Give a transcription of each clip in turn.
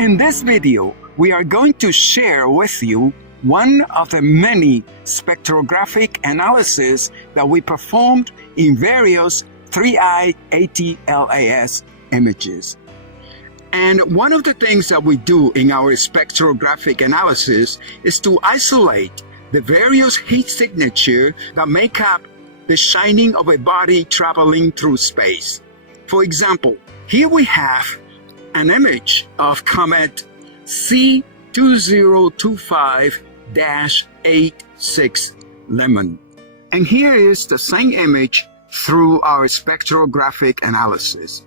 In this video, we are going to share with you one of the many spectrographic analyses that we performed in various 3I ATLAS images. And one of the things that we do in our spectrographic analysis is to isolate the various heat signature that make up the shining of a body traveling through space. For example, here we have an image of comet C2025-86 Lemon. And here is the same image through our spectrographic analysis.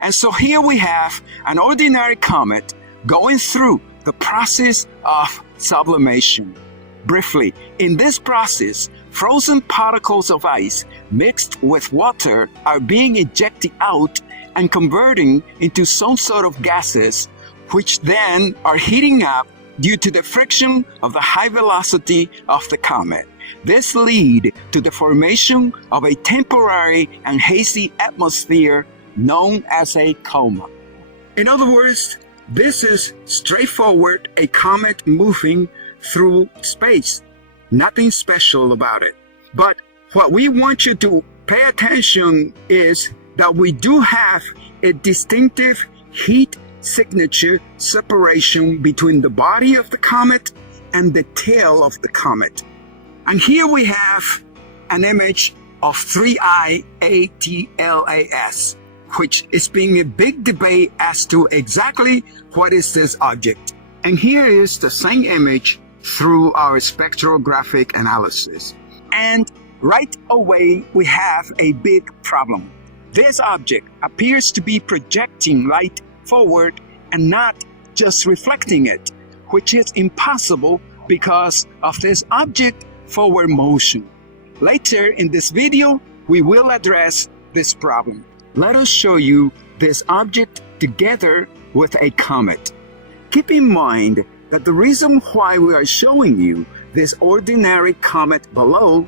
And so here we have an ordinary comet going through the process of sublimation. Briefly, in this process, frozen particles of ice mixed with water are being ejected out and converting into some sort of gases, which then are heating up due to the friction of the high velocity of the comet. This leads to the formation of a temporary and hazy atmosphere known as a coma. In other words, this is straightforward a comet moving through space. Nothing special about it. But what we want you to pay attention is that we do have a distinctive heat signature separation between the body of the comet and the tail of the comet. And here we have an image of 3I ATLAS, which is being a big debate as to exactly what is this object. And here is the same image through our spectrographic analysis. And right away, we have a big problem. This object appears to be projecting light forward and not just reflecting it, which is impossible because of this object forward motion. Later in this video, we will address this problem. Let us show you this object together with a comet. Keep in mind that the reason why we are showing you this ordinary comet below,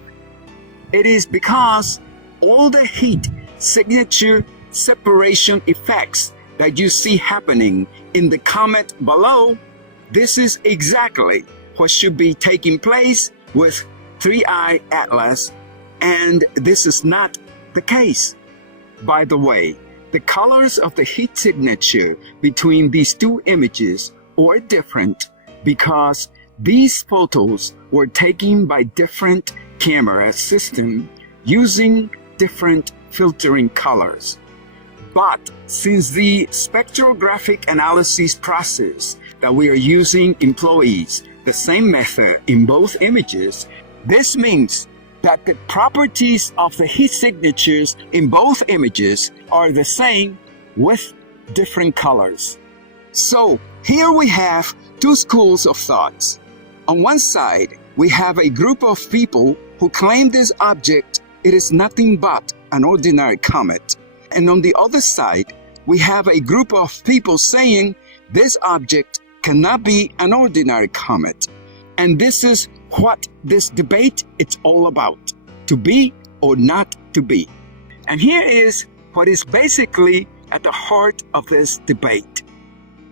it is because all the heat signature separation effects that you see happening in the comet below, this is exactly what should be taking place with 3I Atlas, and this is not the case. By the way, the colors of the heat signature between these two images are different because these photos were taken by different camera systems using different filtering colors. But since the spectrographic analysis process that we are using employs the same method in both images, this means that the properties of the heat signatures in both images are the same with different colors. So here we have two schools of thoughts. On one side, we have a group of people who claim this object it is nothing but an ordinary comet. And on the other side, we have a group of people saying this object cannot be an ordinary comet. And this is what this debate is all about, to be or not to be. And here is what is basically at the heart of this debate.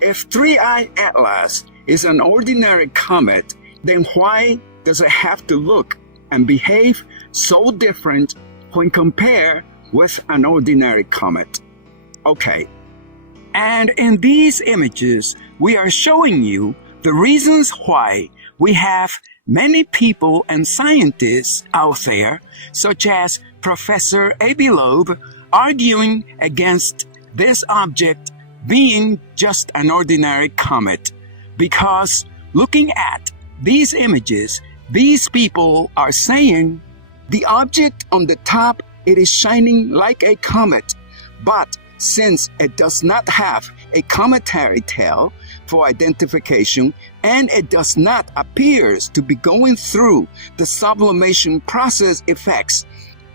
If 3I Atlas is an ordinary comet, then why does it have to look and behave so different when compared with an ordinary comet? Okay, and in these images, we are showing you the reasons why we have many people and scientists out there, such as Professor A.B. Loeb, arguing against this object being just an ordinary comet. Because looking at these images, these people are saying the object on the top, it is shining like a comet, but since it does not have a cometary tail for identification and it does not appear to be going through the sublimation process effects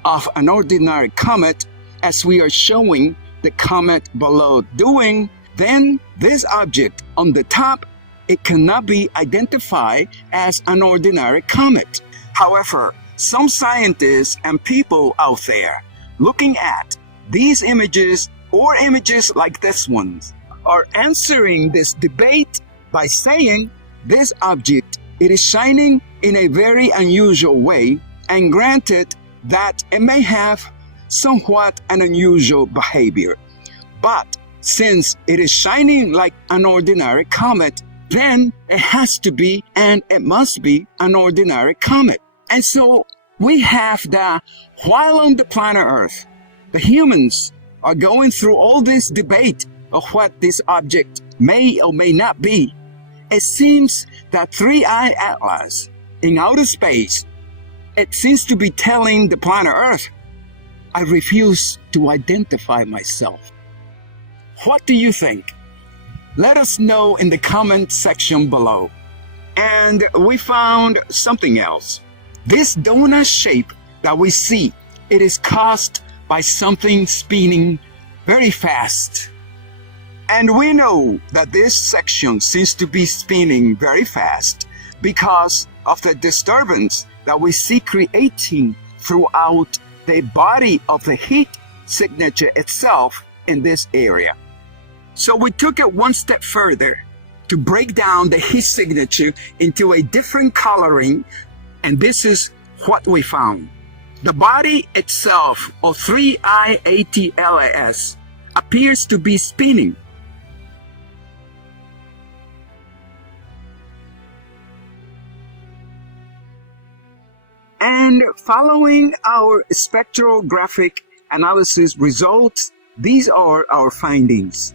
of an ordinary comet, as we are showing the comet below doing, then this object on the top, it cannot be identified as an ordinary comet. However, some scientists and people out there looking at these images or images like this one are answering this debate by saying this object, it is shining in a very unusual way, and granted that it may have somewhat an unusual behavior. But since it is shining like an ordinary comet, then it has to be and it must be an ordinary comet. And so we have that while on the planet Earth, the humans are going through all this debate of what this object may or may not be. It seems that 3I Atlas in outer space, it seems to be telling the planet Earth, I refuse to identify myself. What do you think? Let us know in the comment section below. And we found something else. This donut shape that we see, it is caused by something spinning very fast. And we know that this section seems to be spinning very fast because of the disturbance that we see creating throughout the body of the heat signature itself in this area. So we took it one step further to break down the heat signature into a different coloring, and this is what we found. The body itself of 3I Atlas appears to be spinning. And following our spectrographic analysis results, these are our findings.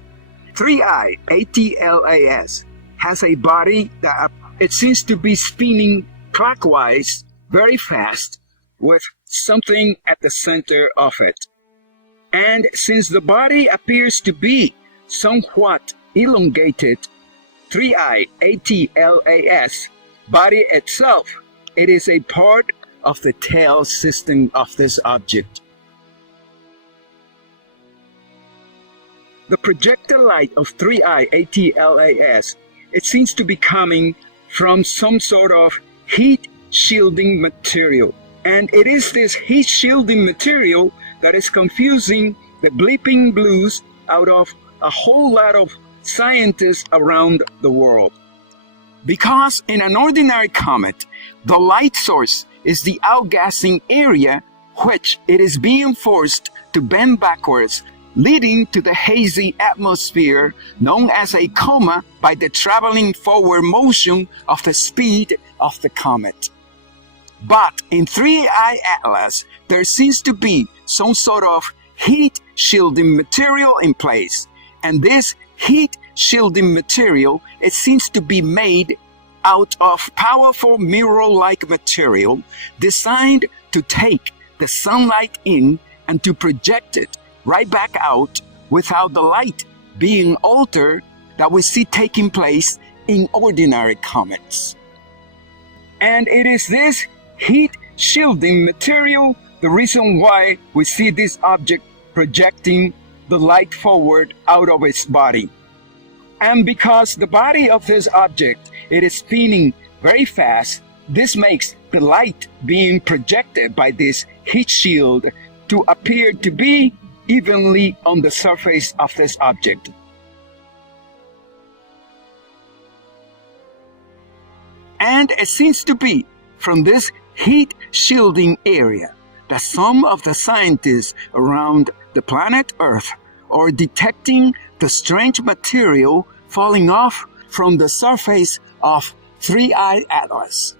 3I Atlas has a body that it seems to be spinning clockwise very fast with something at the center of it. And since the body appears to be somewhat elongated, 3I Atlas body itself, it is a part of the tail system of this object. The projected light of 3I Atlas, it seems to be coming from some sort of heat shielding material. And it is this heat shielding material that is confusing the bleeping blues out of a whole lot of scientists around the world. Because in an ordinary comet, the light source is the outgassing area which it is being forced to bend backwards, leading to the hazy atmosphere known as a coma by the traveling forward motion of the speed of the comet. But in 3I Atlas, there seems to be some sort of heat shielding material in place. And this heat shielding material, it seems to be made out of powerful mirror-like material designed to take the sunlight in and to project it right back out without the light being altered that we see taking place in ordinary comets. And it is this heat shielding material the reason why we see this object projecting the light forward out of its body. And because the body of this object, it is spinning very fast, this makes the light being projected by this heat shield to appear to be evenly on the surface of this object. And it seems to be from this heat shielding area that some of the scientists around the planet Earth are detecting the strange material falling off from the surface of 3I Atlas.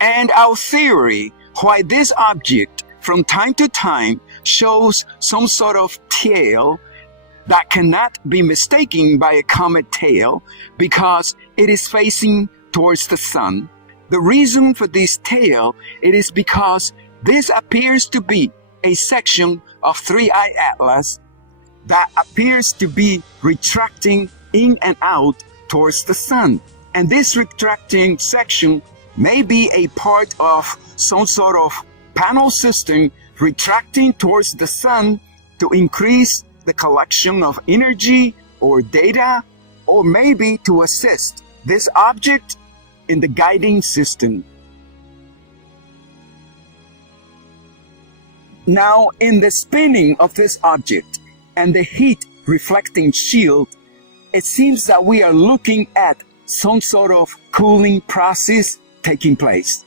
And our theory why this object from time to time shows some sort of tail that cannot be mistaken by a comet tail because it is facing towards the sun. The reason for this tail, it is because this appears to be a section of 3I Atlas that appears to be retracting in and out towards the sun. And this retracting section may be a part of some sort of panel system retracting towards the sun to increase the collection of energy or data, or maybe to assist this object in the guiding system. Now, in the spinning of this object, and the heat reflecting shield, it seems that we are looking at some sort of cooling process taking place.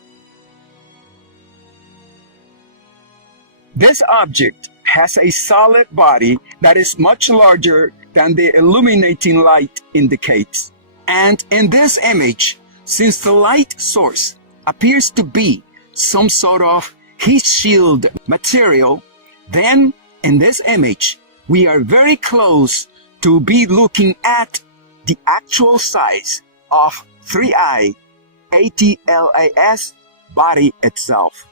This object has a solid body that is much larger than the illuminating light indicates. And in this image, since the light source appears to be some sort of heat shield material, then in this image, we are very close to be looking at the actual size of 3I ATLAS body itself.